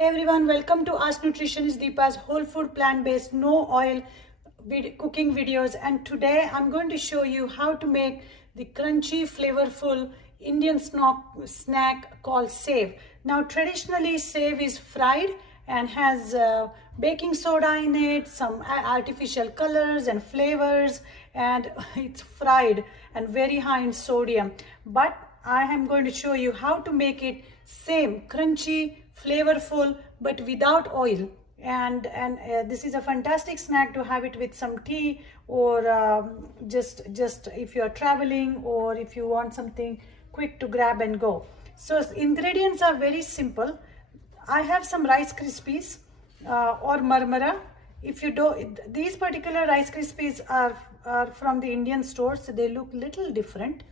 Hey everyone, welcome to Ask Nutritionist Deepa's whole food plant-based no oil cooking videos, and today I'm going to show you how to make the crunchy flavorful Indian snack called Sev. Now traditionally Sev is fried and has baking soda in it, some artificial colors and flavors, and it's fried and very high in sodium. But I am going to show you how to make it same crunchy, flavorful, but without oil. And this is a fantastic snack to have it with some tea, or just if you're traveling, or if you want something quick to grab and go. So ingredients are very simple. I have some Rice Krispies or marmara. If you don't, these particular Rice Krispies are from the Indian stores, so they look little different.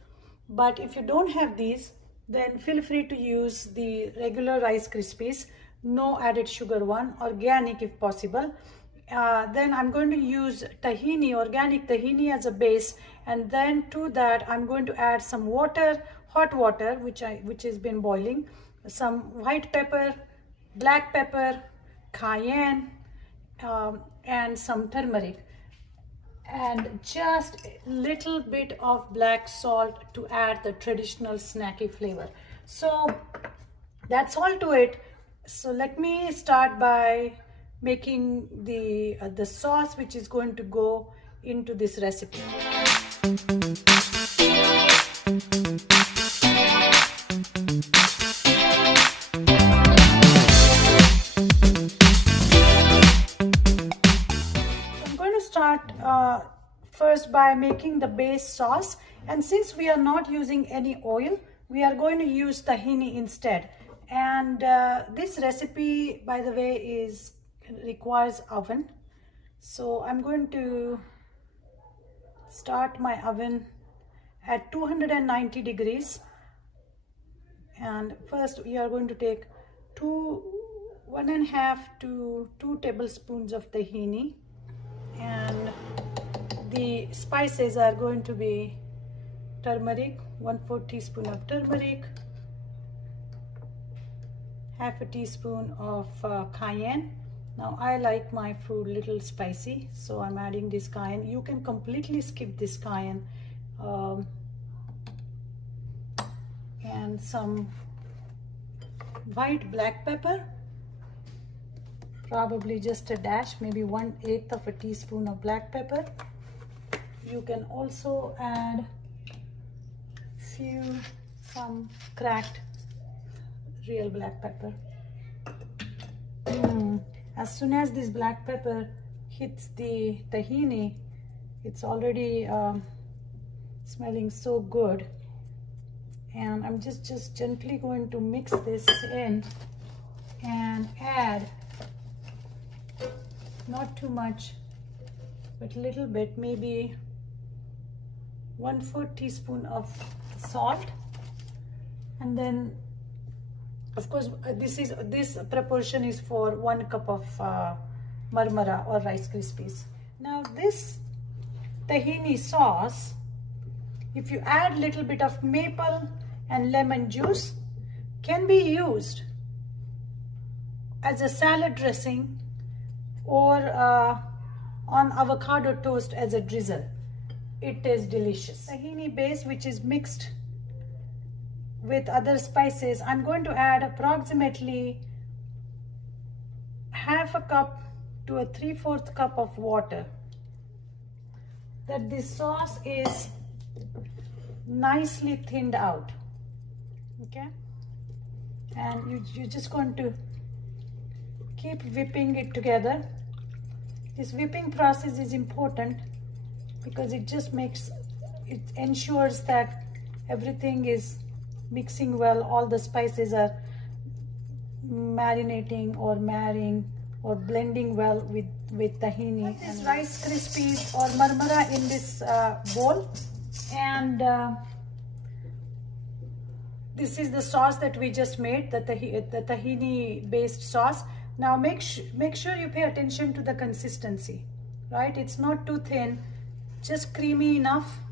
But if you don't have these, then feel free to use the regular Rice Krispies, no added sugar one, organic if possible. Then I'm going to use tahini, organic tahini as a base, and then to that I'm going to add some water, hot water, which has been boiling, some white pepper, black pepper, cayenne, and some turmeric, and just a little bit of black salt to add the traditional snacky flavor. So that's all to it. So let me start by making the sauce which is going to go into this recipe. First by making the base sauce, and since we are not using any oil, we are going to use tahini instead. And this recipe, by the way, requires oven, so I'm going to start my oven at 290 degrees. And first we are going to take 1.5 to 2 tablespoons of tahini, and the spices are going to be turmeric, 1/4 teaspoon of turmeric, half a teaspoon of cayenne. Now I like my food little spicy, so I'm adding this cayenne. You can completely skip this cayenne. And some white black pepper, probably just a dash, maybe 1/8 of a teaspoon of black pepper. You can also add some cracked real black pepper. As soon as this black pepper hits the tahini, it's already smelling so good. And I'm just gently going to mix this in and add, not too much, but a little bit, maybe 1/4 teaspoon of salt. And then of course this proportion is for 1 cup of marmara or Rice Krispies. Now this tahini sauce, if you add little bit of maple and lemon juice, can be used as a salad dressing or on avocado toast as a drizzle. It is delicious. Tahini base, which is mixed with other spices, I'm going to add approximately half a cup to a 3/4 cup of water, that this sauce is nicely thinned out. Okay, and you're just going to keep whipping it together. This whipping process is important because it ensures that everything is mixing well, all the spices are marinating or marrying or blending well with tahini. And Rice Krispies or marmara in this bowl, and this is the sauce that we just made, the tahini based sauce. Now make sure you pay attention to the consistency, right? It's not too thin, just creamy enough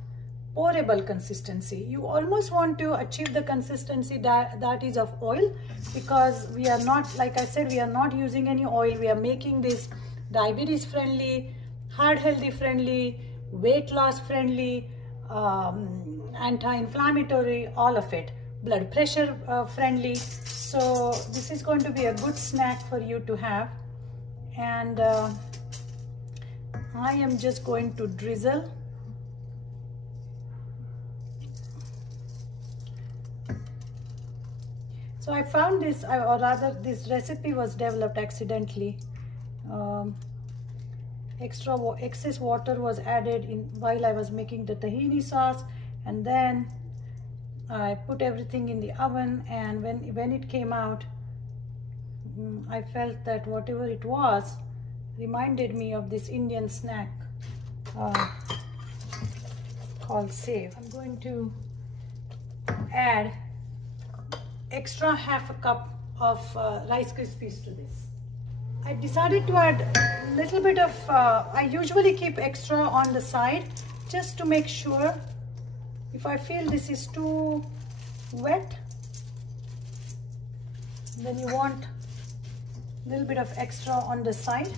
pourable consistency. You almost want to achieve the consistency that is of oil, because we are not, like I said, we are not using any oil. We are making this diabetes friendly, heart healthy friendly, weight loss friendly, anti-inflammatory, all of it, blood pressure friendly. So this is going to be a good snack for you to have. And I am just going to drizzle. So I found this, or rather this recipe was developed accidentally. Excess water was added in while I was making the tahini sauce, and then I put everything in the oven, and when it came out, I felt that whatever it was reminded me of this Indian snack called Sev. I'm going to add extra half a cup of Rice Krispies to this. I decided to add a little bit of, I usually keep extra on the side just to make sure. If I feel this is too wet, then you want a little bit of extra on the side.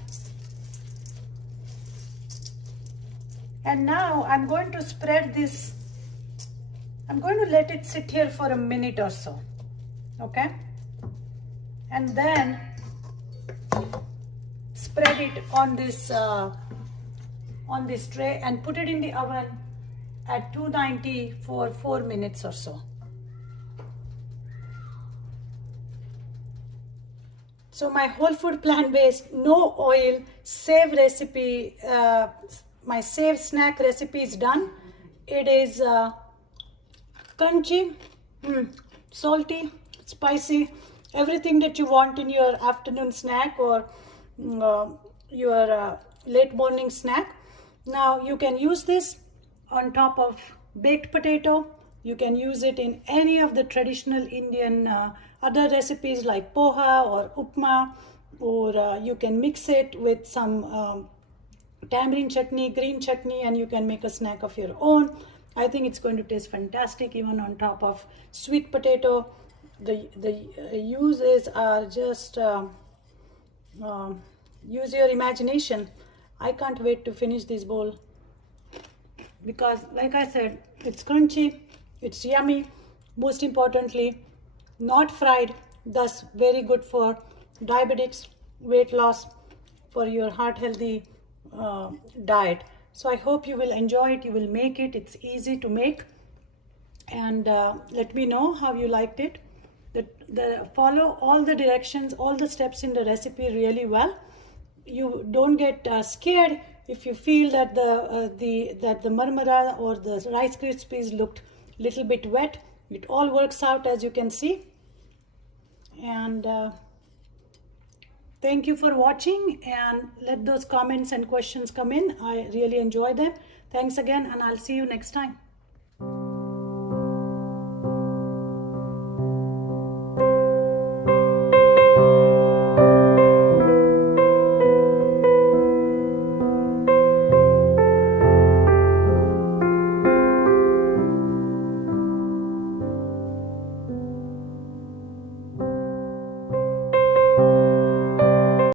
And now I'm going to spread this, I'm going to let it sit here for a minute or so. Okay, and then spread it on this tray and put it in the oven at 290 for 4 minutes or so. So my whole food plant-based, no oil Sev recipe, my Sev snack recipe is done. It is crunchy, salty, spicy, everything that you want in your afternoon snack or your late morning snack. Now you can use this on top of baked potato. You can use it in any of the traditional Indian other recipes like poha or upma, or you can mix it with some tamarind chutney, green chutney, and you can make a snack of your own. I think it's going to taste fantastic even on top of sweet potato. The uses are just use your imagination. I can't wait to finish this bowl, because like I said, it's crunchy, it's yummy, most importantly not fried, thus very good for diabetics, weight loss, for your heart healthy diet. So I hope you will enjoy it, you will make it. It's easy to make, and let me know how you liked it. Follow all the directions, all the steps in the recipe really well. You don't get scared if you feel that the marmara or the Rice Krispies looked little bit wet. It all works out, as you can see. And thank you for watching, and let those comments and questions come in. I really enjoy them. Thanks again, and I'll see you next time.